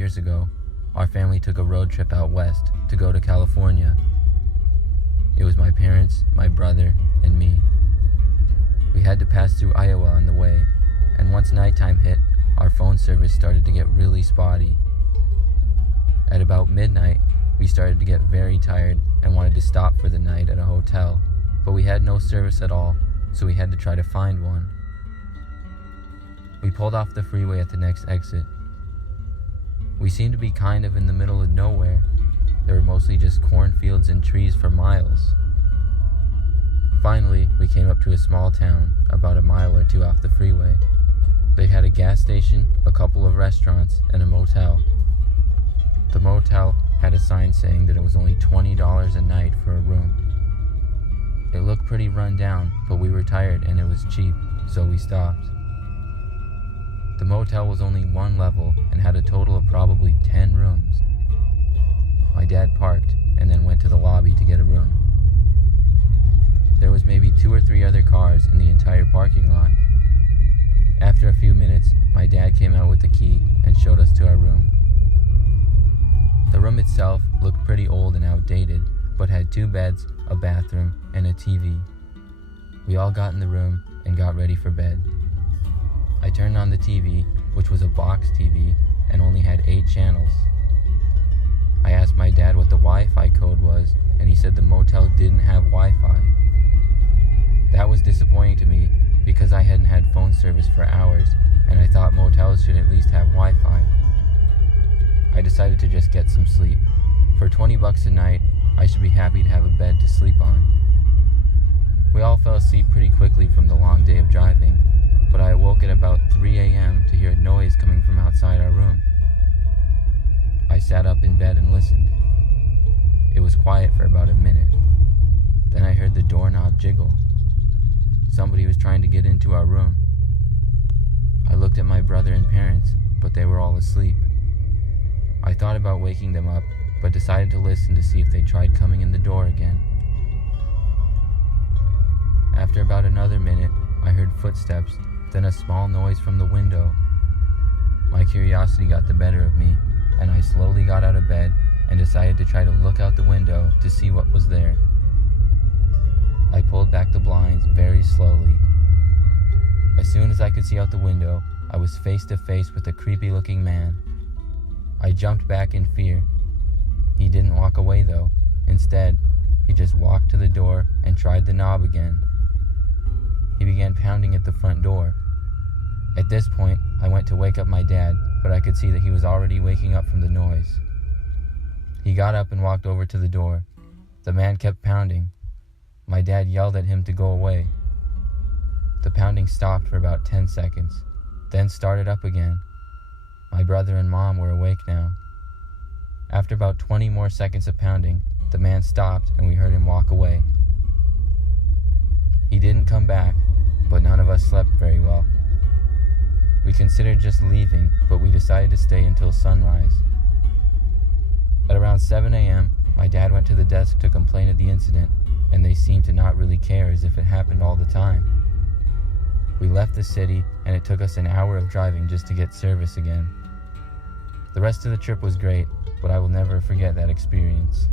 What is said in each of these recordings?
years ago, our family took a road trip out west to go to California. It was my parents, my brother, and me. We had to pass through Iowa on the way, and once nighttime hit, our phone service started to get really spotty. At about midnight, we started to get very tired and wanted to stop for the night at a hotel, but we had no service at all, so we had to try to find one. We pulled off the freeway at the next exit. We seemed to be kind of in the middle of nowhere. There were mostly just cornfields and trees for miles. Finally, we came up to a small town, about a mile or two off the freeway. They had a gas station, a couple of restaurants, and a motel. The motel had a sign saying that it was only $20 a night for a room. It looked pretty run down, but we were tired and it was cheap, so we stopped. The motel was only one level and had a total of probably 10 rooms. My dad parked and then went to the lobby to get a room. There was maybe 2 or 3 other cars in the entire parking lot. After a few minutes, my dad came out with the key and showed us to our room. The room itself looked pretty old and outdated, but had 2 beds, a bathroom, and a TV. We all got in the room and got ready for bed. I turned on the TV, which was a box TV, and only had 8 channels. I asked my dad what the Wi-Fi code was, and he said the motel didn't have Wi-Fi. That was disappointing to me because I hadn't had phone service for hours, and I thought motels should at least have Wi-Fi. I decided to just get some sleep. For $20 a night, I should be happy to have a bed to sleep on. We all fell asleep pretty quickly from the long day of driving, but I awoke at about 3 a.m. to hear a noise coming from outside our room. I sat up in bed and listened. It was quiet for about a minute. Then I heard the doorknob jiggle. Somebody was trying to get into our room. I looked at my brother and parents, but they were all asleep. I thought about waking them up, but decided to listen to see if they tried coming in the door again. After about another minute, I heard footsteps, then a small noise from the window. My curiosity got the better of me, and I slowly got out of bed and decided to try to look out the window to see what was there. I pulled back the blinds very slowly. As soon as I could see out the window, I was face to face with a creepy-looking man. I jumped back in fear. He didn't walk away though. Instead, he just walked to the door and tried the knob again. He began pounding at the front door. At this point, I went to wake up my dad, but I could see that he was already waking up from the noise. He got up and walked over to the door. The man kept pounding. My dad yelled at him to go away. The pounding stopped for about 10 seconds, then started up again. My brother and mom were awake now. After about 20 more seconds of pounding, the man stopped and we heard him walk away. He didn't come back, but none of us slept very well. We considered just leaving, but we decided to stay until sunrise. At around 7 a.m., my dad went to the desk to complain of the incident, and they seemed to not really care as if it happened all the time. We left the city, and it took us an hour of driving just to get service again. The rest of the trip was great, but I will never forget that experience.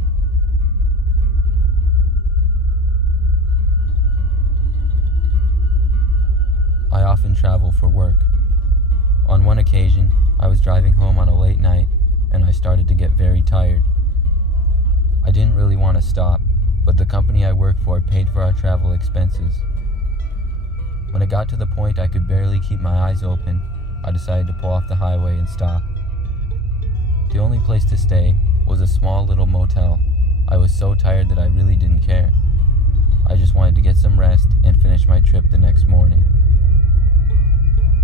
I often travel for work. On one occasion, I was driving home on a late night, and I started to get very tired. I didn't really want to stop, but the company I work for paid for our travel expenses. When it got to the point I could barely keep my eyes open, I decided to pull off the highway and stop. The only place to stay was a small little motel. I was so tired that I really didn't care. I just wanted to get some rest and finish my trip the next morning.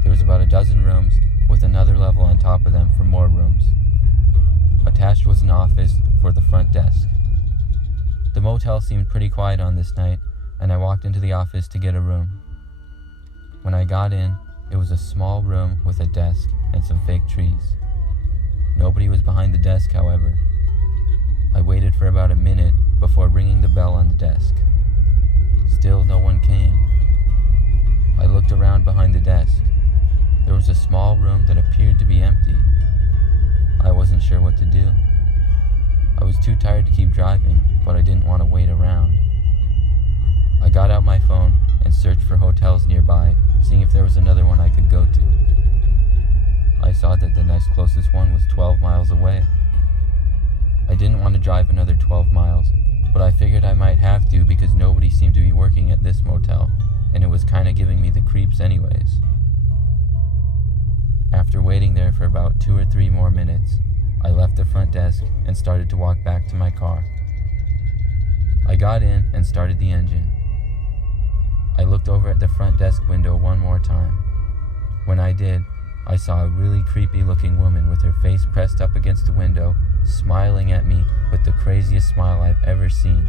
There was about a dozen rooms, with another level on top of them for more rooms. Attached was an office for the front desk. The motel seemed pretty quiet on this night, and I walked into the office to get a room. When I got in, it was a small room with a desk and some fake trees. Nobody was behind the desk, however. I waited for about a minute before ringing the bell on the desk. Still no one came. I looked around behind the desk. There was a small room that appeared to be empty. I wasn't sure what to do. I was too tired to keep driving, but I didn't want to wait around. I got out my phone and searched for hotels nearby, seeing if there was another one I could go to. I saw that the next closest one was 12 miles away. I didn't want to drive another 12 miles, but I figured I might have to because nobody seemed to be working at this motel, and it was kind of giving me the creeps anyways. After waiting there for about 2 or 3 more minutes, I left the front desk and started to walk back to my car. I got in and started the engine. I looked over at the front desk window one more time. When I did, I saw a really creepy looking woman with her face pressed up against the window, smiling at me with the craziest smile I've ever seen.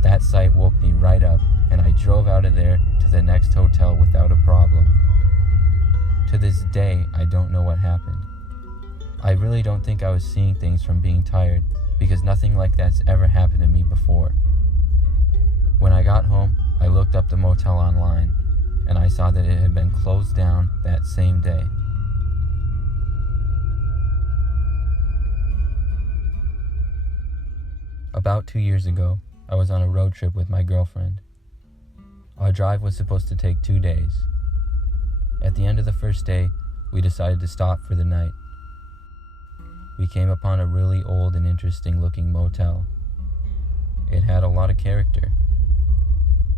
That sight woke me right up, and I drove out of there to the next hotel without a problem. To this day, I don't know what happened. I really don't think I was seeing things from being tired, because nothing like that's ever happened to me before. When I got home, I looked up the motel online, and I saw that it had been closed down that same day. About 2 years ago, I was on a road trip with my girlfriend. Our drive was supposed to take 2 days. At the end of the first day, we decided to stop for the night. We came upon a really old and interesting looking motel. It had a lot of character.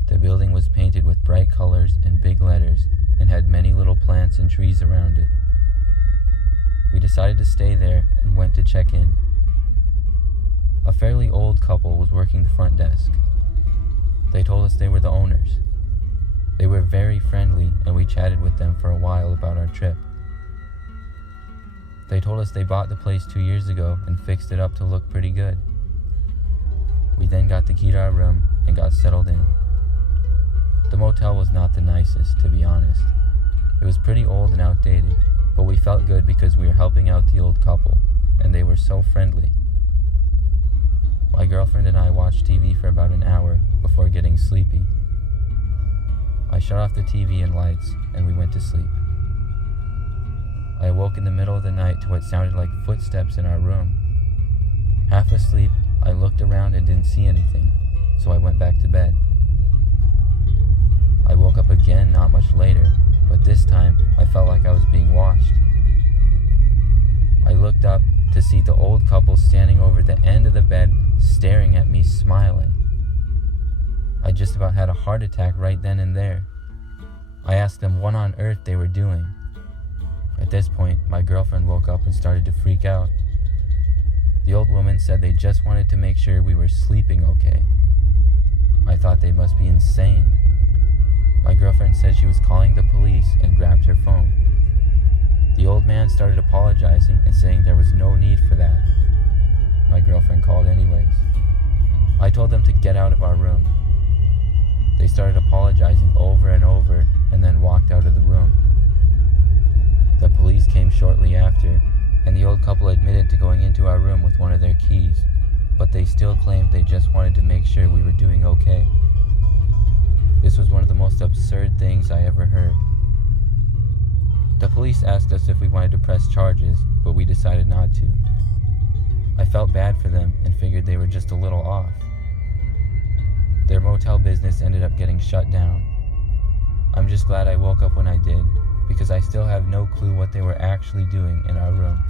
The building was painted with bright colors and big letters and had many little plants and trees around it. We decided to stay there and went to check in. A fairly old couple was working the front desk. They told us they were the owners. They were very friendly, and we chatted with them for a while about our trip. They told us they bought the place 2 years ago and fixed it up to look pretty good. We then got the key to our room and got settled in. The motel was not the nicest, to be honest. It was pretty old and outdated, but we felt good because we were helping out the old couple, and they were so friendly. My girlfriend and I watched TV for about an hour before getting sleepy. I shut off the TV and lights, and we went to sleep. I awoke in the middle of the night to what sounded like footsteps in our room. Half asleep, I looked around and didn't see anything, so I went back to bed. I woke up again not much later, but this time I felt like I was being watched. I looked up to see the old couple standing over the end of the bed, staring at me, smiling. I just about had a heart attack right then and there. I asked them what on earth they were doing. At this point, my girlfriend woke up and started to freak out. The old woman said they just wanted to make sure we were sleeping okay. I thought they must be insane. My girlfriend said she was calling the police and grabbed her phone. The old man started apologizing and saying there was no need for that. My girlfriend called anyways. I told them to get out of our room. They started apologizing over and over and then walked out of the room. The police came shortly after, and the old couple admitted to going into our room with one of their keys, but they still claimed they just wanted to make sure we were doing okay. This was one of the most absurd things I ever heard. The police asked us if we wanted to press charges, but we decided not to. I felt bad for them and figured they were just a little off. Their motel business ended up getting shut down. I'm just glad I woke up when I did, because I still have no clue what they were actually doing in our room.